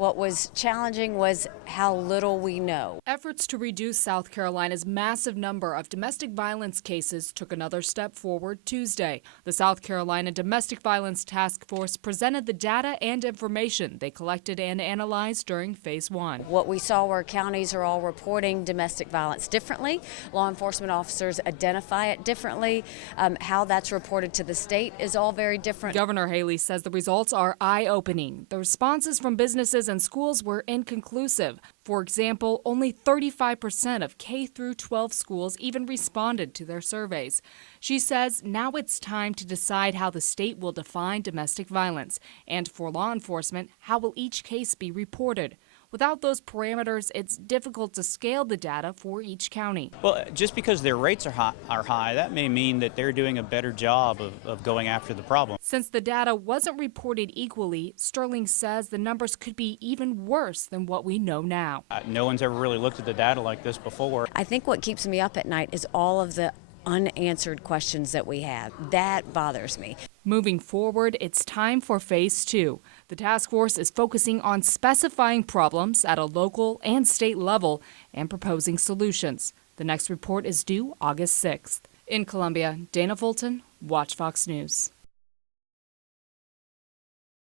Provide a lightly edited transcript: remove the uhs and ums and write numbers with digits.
What was challenging was how little we know. Efforts to reduce South Carolina's massive number of domestic violence cases took another step forward Tuesday. The South Carolina Domestic Violence Task Force presented the data and information they collected and analyzed during Phase 1. What we saw were counties are all reporting domestic violence differently. Law enforcement officers identify it differently. How that's reported to the state is all very different. Governor Haley says the results are eye-opening. The responses from businesses and schools were inconclusive. For example, only 35% of K-12 schools even responded to their surveys. She says now it's time to decide how the state will define domestic violence, and for law enforcement, how will each case be reported. Without those parameters, it's difficult to scale the data for each county. Well, just because their rates are high, that may mean that they're doing a better job of going after the problem. Since the data wasn't reported equally, Sterling says the numbers could be even worse than what we know now. No one's ever really looked at the data like this before. I think what keeps me up at night is all of the unanswered questions that we have. That bothers me. Moving forward, it's time for Phase 2. The task force is focusing on specifying problems at a local and state level and proposing solutions. The next report is due August 6th. In Columbia, Dana Fulton, WACH Fox News.